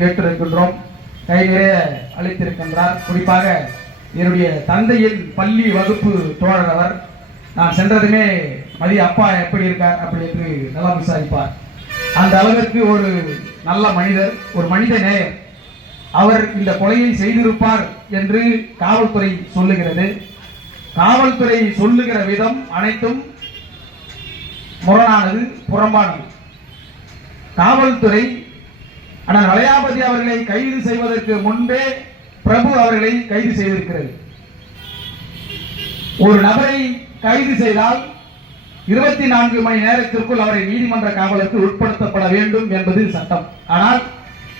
கேட்டிருக்கின்றோம். கை நிறைய அளித்திருக்கின்றார். குறிப்பாக என்னுடைய தந்தையின் பள்ளி வகுப்பு தோழர் அவர். நான் சென்றதுமே மதிய அப்பா எப்படி இருக்கார் அப்படி என்று நல்லா விசாரிப்பார். அந்த அளவிற்கு ஒரு நல்ல மனிதர், ஒரு மனித நேயர். அவர் இந்த கொலையை செய்திருப்பார் என்று காவல்துறை சொல்லுகிறது. காவல்துறை சொல்லுகிற விதம் அனைத்தும் முரணானது, புறம்பானது. காவல்துறை ஆனால் வளையாபதி அவர்களை கைது செய்வதற்கு முன்பே பிரபு அவர்களை கைது செய்திருக்கிறது. ஒரு நபரை கைது செய்தால் 24 மணி நேரத்திற்குள் அவரை நீதிமன்ற காவலுக்கு உட்படுத்தப்பட வேண்டும் என்பது சட்டம். ஆனால்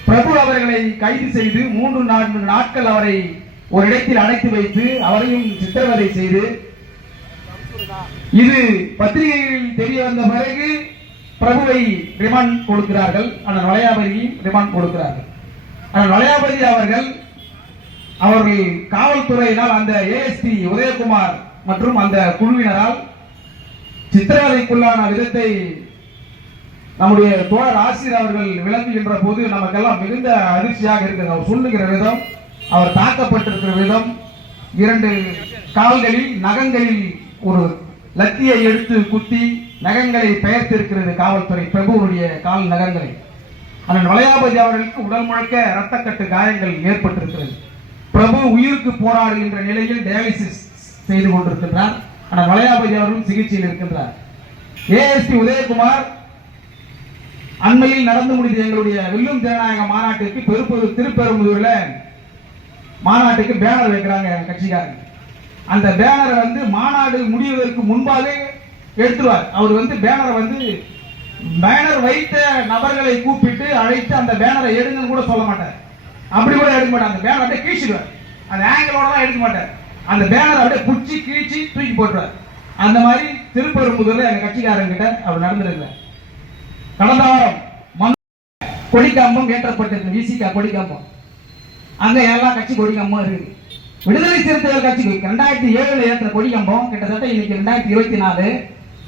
பிரபு அவர்களை கைது செய்து 3-4 நாட்கள் அவரை ஒரு இடத்தில் அடைத்து வைத்து அவரையும் சித்திரவதை செய்து, இது பத்திரிகைகளில் தெரிய வந்த பிறகு பிரபுவை ரிமாண்ட் கொடுக்கிறார்கள். ஆனால் வளையாபதி ரிமாண்ட் கொடுக்கிறார்கள். ஆனால் வளையாபதி அவர்கள் காவல்துறையினால், அந்த ஏஎஸ்பி உதயகுமார் மற்றும் அந்த குழுவினரால் சித்திரவதைக்குள்ளான விதத்தை நம்முடைய தோழர் ஆசிரியர் அவர்கள் விளங்குகின்ற போது நமக்கெல்லாம் மிகுந்த அதிர்ச்சியாக இருக்கிறது. அவர் சொல்லுகிற விதம், அவர் தாக்கப்பட்டிருக்கிற விதம், 2 கால்களில் நகங்களில் ஒரு லத்தியை எடுத்து குத்தி நகங்களை பெயர்த்திருக்கிறது காவல்துறை, பிரபுவுடைய கால் நகங்களை. ஆனால் வளையாபதி அவர்களுக்கு உடல் முழுக்க இரத்தக்கட்டு காயங்கள் ஏற்பட்டிருக்கிறது. பிரபு உயிருக்கு போராடுகின்ற நிலையில் டயாலிசிஸ் செய்து கொண்டிருக்கின்றார். ஆனால் வளையாபதி அவர்களும் சிகிச்சையில் இருக்கின்றார். ஏஎஸ்பி உதயகுமார் அண்மையில் நடந்து முடிந்த எங்களுடைய வில்லும் ஜனநாயக மாநாட்டிற்கு திருப்பெரும்புதூர்ல மாநாட்டுக்கு பேனர் வைக்கிறாங்க கட்சிக்காரங்க. அந்த பேனரை மாநாடு முடிவதற்கு முன்பாக எடுத்துவார். அவர் பேனர் வைத்த நபர்களை கூப்பிட்டு அழைத்து அந்த பேனரை எடுங்கன்னு கூட சொல்ல மாட்டார். அப்படி கூட எடுக்க மாட்டார். அந்த பேனர் அப்படியே கீழ்ச்சிடுவார். அந்த ஆங்கிளோட தான் எடுக்க மாட்டார். அந்த பேனர் அப்படியே புடிச்சு கீழ்ச்சி தூக்கி போட்டுருவார். அந்த மாதிரி திருப்பெரும்புதூர்ல எங்க கட்சிக்காரங்கிட்ட அவர் நடந்திருக்க. கடந்த வாரம் கொடிக்காம்பம் ஏற்றப்பட்டிருக்கு. விசிகா கொடிக்காம்பம், அங்க எல்லா கட்சி கொடிக்காம்பம் இருக்கு. விடுதலை சிறுத்தைகள் கட்சிக்கு 2007 ஏற்ற கொடிக்கம்பம் கிட்டத்தட்ட இன்னைக்கு 2024.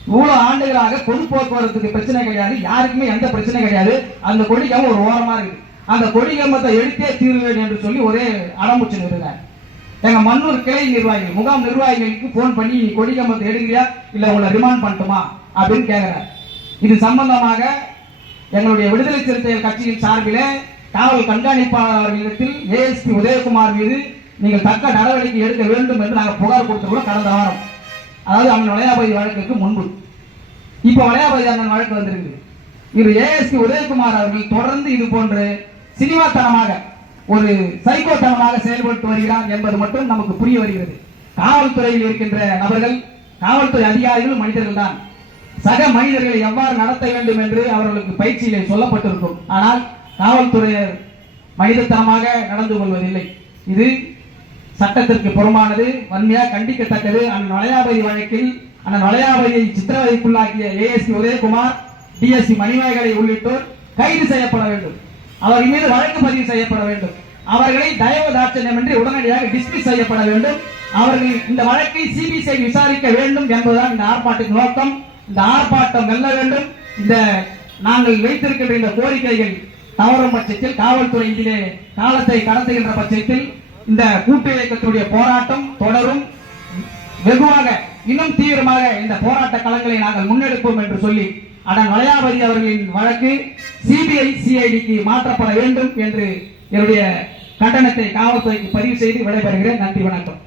இவ்வளவு ஆண்டுகளாக பொது போக்குவரத்துக்கு பிரச்சனை கிடையாது, யாருக்குமே எந்த பிரச்சனை கிடையாது. அந்த கொடிக்கம்பம் ஒரு ஓரமா இருக்கு. அந்த கொடிக்கம்பத்தை எடுத்தே தீர்வேன் என்று சொல்லி ஒரே அடம்புச்சு நிறுத்தினார். எங்க மன்னூர் கிளை நிர்வாகிகள், முகாம் நிர்வாகிகளுக்கு போன் பண்ணி கொடிக்கம்பத்தை எடுக்கிறியா இல்ல உங்களை ரிமாண்ட் பண்ணட்டுமா அப்படின்னு கேட்கிறார். இது சம்பந்தமாக எங்களுடைய விடுதலை சிறுத்தைகள் கட்சியின் சார்பிலே காவல் கண்காணிப்பாளர் அவர்களிடத்தில் ஏஎஸ்பி உதயகுமார் மீது நீங்கள் தக்க நடவடிக்கை எடுக்க வேண்டும் என்று நாங்கள் புகார் கொடுத்துள்ளோம். கடந்த வாரம், அதாவது அண்ணன் வளையாபதி வழக்குக்கு முன்பு. இப்ப வளையாபதி அண்ணன் வழக்கு வந்திருக்கு. இது ஏஎஸ்பி உதயகுமார் அவர்கள் தொடர்ந்து இது போன்று சினிமாத்தனமாக, ஒரு சைக்கோத்தனமாக செயல்பட்டு வருகிறார் என்பது மட்டும் நமக்கு புரிய வருகிறது. காவல்துறையில் இருக்கின்ற நபர்கள், காவல்துறை அதிகாரிகள் மனிதர்கள் தான். சக மனிதர்களை எவ்வாறு நடத்த வேண்டும் என்று அவர்களுக்கு பயிற்சியிலே சொல்லப்பட்டிருக்கும். ஆனால் காவல்துறையினர் மனிதத்தனமாக நடந்து கொள்வதில்லை. இது சட்டத்திற்கு புறமானது, வன்மையாக கண்டிக்கத்தக்கது. அண்ணன் வளையாபதி வழக்கில் அண்ணன் வளையாபதியை சித்திரவதைக்குள்ளாக்கிய ஏஎஸ்பி உதயகுமார், டிஎஸ்பி மணிமேகலை உள்ளிட்டோர் கைது செய்யப்பட வேண்டும். அவர்கள் மீது வழக்கு பதிவு செய்யப்பட வேண்டும். அவர்களை தயவு தாட்சண்யமின்றி உடனடியாக டிஸ்மிஸ் செய்யப்பட வேண்டும். அவர்கள் இந்த வழக்கை சிபிசிஐ விசாரிக்க வேண்டும் என்பதுதான் இந்த ஆர்ப்பாட்டத்தின் நோக்கம். இந்த ஆர்ப்பாட்டம் வெல்ல வேண்டும். இந்த நாங்கள் வைத்திருக்கின்ற இந்த கோரிக்கைகள் தவறும் பட்சத்தில், காவல்துறை இதிலே காலத்தை கடத்துகின்ற பட்சத்தில் இந்த கூட்டு இயக்கத்துடைய போராட்டம் தொடரும். வெகுவாக இன்னும் தீவிரமாக இந்த போராட்ட களங்களை நாங்கள் முன்னெடுப்போம் என்று சொல்லி அண்ணன் வளையாபதி அவர்களின் வழக்கு சிபிஐ சிஐடிக்கு மாற்றப்பட வேண்டும் என்று என்னுடைய கண்டனத்தை காவல்துறைக்கு பதிவு செய்து விடைபெறுகிறேன். நன்றி, வணக்கம்.